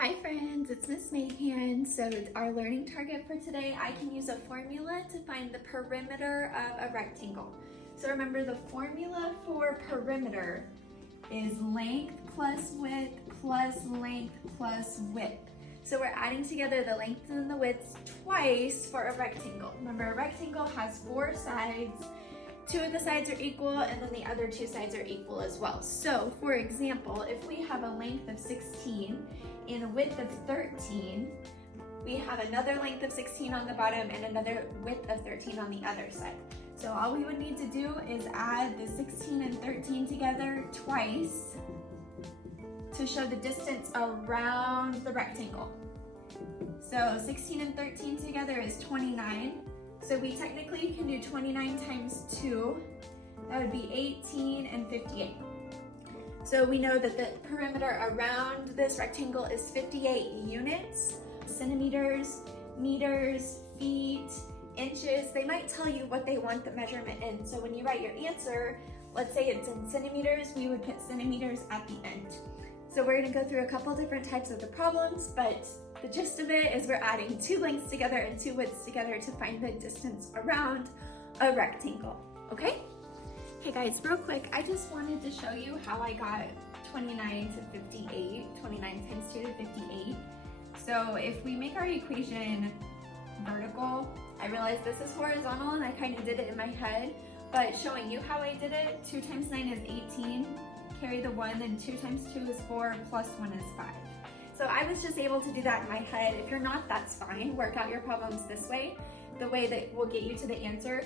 Hi friends, it's Miss Mayhan. So our learning target for today, I can use a formula to find the perimeter of a rectangle. So remember, the formula for perimeter is length plus width plus length plus width. So we're adding together the length and the width twice for a rectangle. Remember, a rectangle has 4 sides. 2 of the sides are equal and then the other 2 sides are equal as well. So for example, if we have a length of 16 and a width of 13, we have another length of 16 on the bottom and another width of 13 on the other side. So all we would need to do is add the 16 and 13 together twice to show the distance around the rectangle. So 16 and 13 together is 29. So we technically can do 29 times 2. That would be 18 and 58. So we know that the perimeter around this rectangle is 58 units. Centimeters, meters, feet, inches. They might tell you what they want the measurement in. So when you write your answer, let's say it's in centimeters, we would put centimeters at the end. So we're gonna go through a couple different types of the problems, but the gist of it is we're adding 2 lengths together and 2 widths together to find the distance around a rectangle, okay? Hey guys, real quick, I just wanted to show you how I got 29 to 58, 29 times 2 to 58. So if we make our equation vertical, I realize this is horizontal and I kind of did it in my head, but showing you how I did it, 2 times 9 is 18, carry the 1, then 2 times 2 is 4, plus 1 is 5. So I was just able to do that in my head. If you're not, that's fine. Work out your problems this way, the way that will get you to the answer.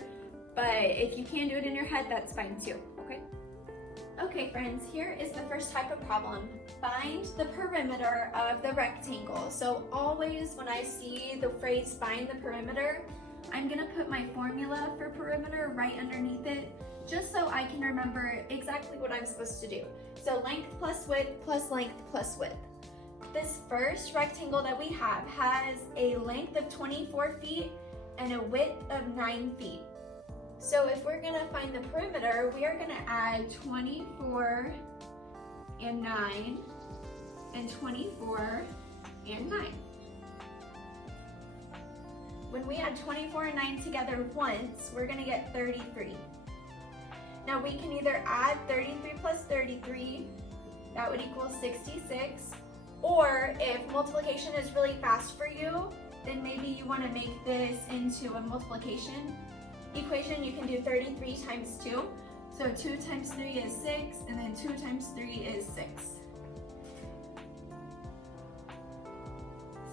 But if you can do it in your head, that's fine too, okay? Okay friends, here is the first type of problem. Find the perimeter of the rectangle. So always when I see the phrase find the perimeter, I'm gonna put my formula for perimeter right underneath it, just so I can remember exactly what I'm supposed to do. So length plus width plus length plus width. This first rectangle that we have has a length of 24 feet and a width of 9 feet. So if we're gonna find the perimeter, we are gonna add 24 and 9 and 24 and 9. When we add 24 and 9 together once, we're gonna get 33. Now we can either add 33 plus 33, that would equal 66, or if multiplication is really fast for you, then maybe you want to make this into a multiplication equation. You can do 33 times 2. So 2 times 3 is 6, and then 2 times 3 is 6.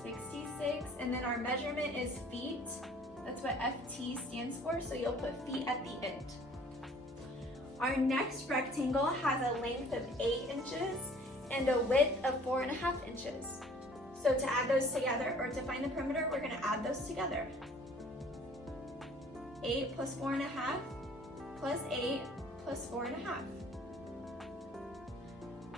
66, and then our measurement is feet. That's what FT stands for, so you'll put feet at the end. Our next rectangle has a length of 8 inches and a width of 4.5 inches. So to add those together, or to find the perimeter, we're gonna add those together. 8 plus 4.5 plus 8 plus 4.5.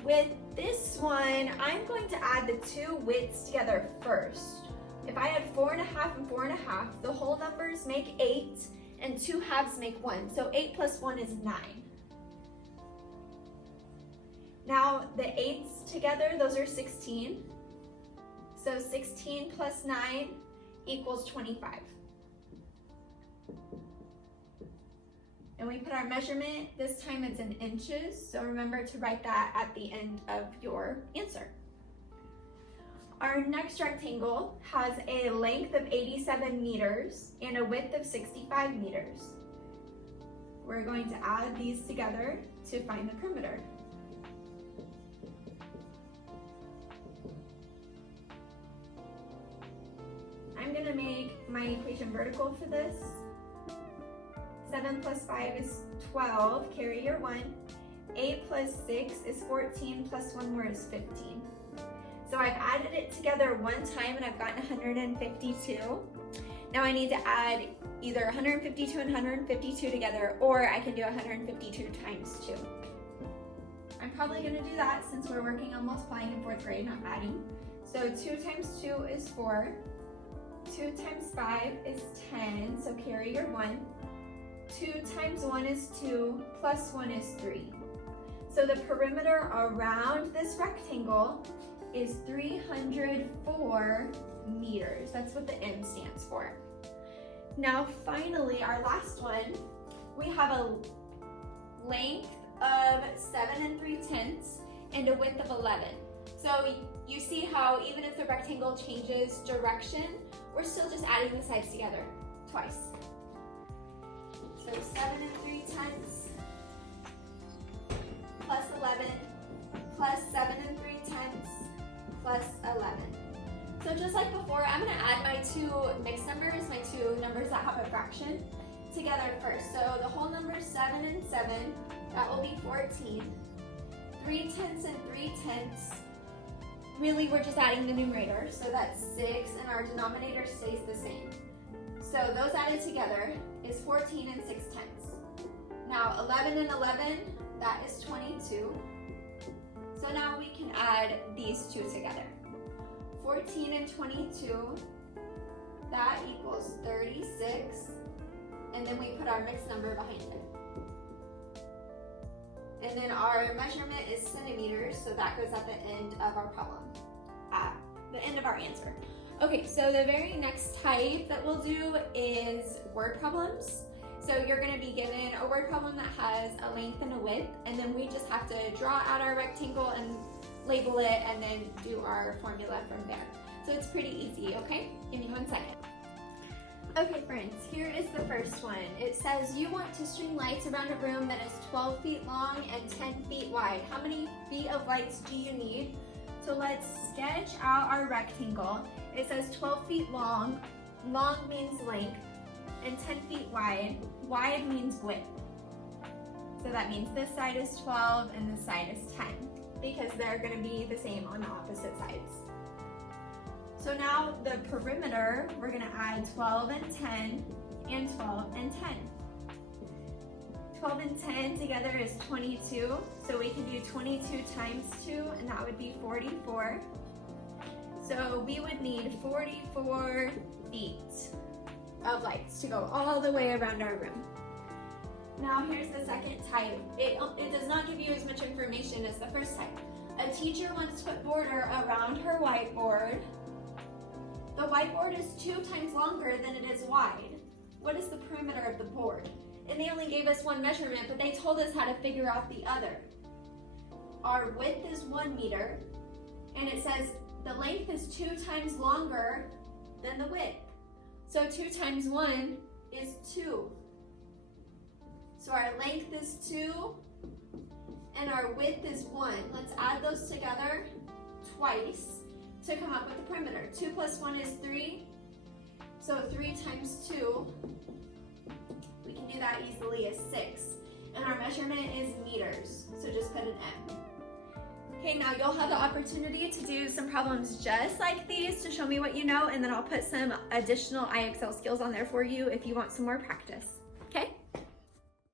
With this one, I'm going to add the 2 widths together first. If I add 4.5 and 4.5, the whole numbers make 8 and 2 halves make 1. So 8 plus 1 is 9. Now the 8s together, those are 16. So 16 plus 9 equals 25. And we put our measurement, this time it's in inches, so remember to write that at the end of your answer. Our next rectangle has a length of 87 meters and a width of 65 meters. We're going to add these together to find the perimeter. I'm gonna make my equation vertical for this. 7 plus 5 is 12, carry your 1. 8 plus 6 is 14, plus 1 more is 15. So I've added it together one time and I've gotten 152. Now I need to add either 152 and 152 together, or I can do 152 times 2. I'm probably gonna do that since we're working on multiplying in 4th grade, not adding. So 2 times 2 is 4. 2 times 5 is 10, so carry your 1. 2 times 1 is 2, plus 1 is 3. So the perimeter around this rectangle is 304 meters. That's what the M stands for. Now finally, our last one, we have a length of 7 3/10 and a width of 11. So you see how even if the rectangle changes direction, we're still just adding the sides together twice. So 7 3/10 plus 11 plus 7 3/10 plus 11. So just like before, I'm going to add my two mixed numbers, my two numbers that have a fraction, together first. So the whole number 7 and 7, that will be 14. 3/10 and 3/10, really we're just adding the numerator, so that's 6 and our denominator stays the same. So those added together is 14 and 6/10. Now 11 and 11, that is 22. So now we can add these two together. 14 and 22, that equals 36, and then we put our mixed number behind it. And then our measurement is centimeters, so that goes at the end of our problem, at the end of our answer. Okay, so the very next type that we'll do is word problems. So you're going to be given a word problem that has a length and a width, and then we just have to draw out our rectangle and label it, and then do our formula from there. So it's pretty easy, okay? Give me 1 second. Okay friends, here is the first one. It says you want to string lights around a room that is 12 feet long and 10 feet wide. How many feet of lights do you need? So let's sketch out our rectangle. It says 12 feet long, long means length, and 10 feet wide, wide means width. So that means this side is 12 and this side is 10, because they're going to be the same on the opposite sides. So now the perimeter, we're going to add 12 and 10 and 12 and 10. 12 and 10 together is 22, so we can do 22 times 2, and that would be 44. So we would need 44 feet of lights to go all the way around our room. Now here's the second type. It does not give you as much information as the first type. A teacher wants to put border around her whiteboard. The whiteboard is 2 times longer than it is wide. What is the perimeter of the board? And they only gave us one measurement, but they told us how to figure out the other. Our width is 1 meter, and it says the length is 2 times longer than the width. So 2 times 1 is 2. So our length is 2, and our width is 1. Let's add those together twice to come up with the perimeter. 2 plus 1 is 3, so 3 times 2, we can do that easily as 6. And our measurement is meters, so just put an M. Okay, now you'll have the opportunity to do some problems just like these to show me what you know, and then I'll put some additional IXL skills on there for you if you want some more practice.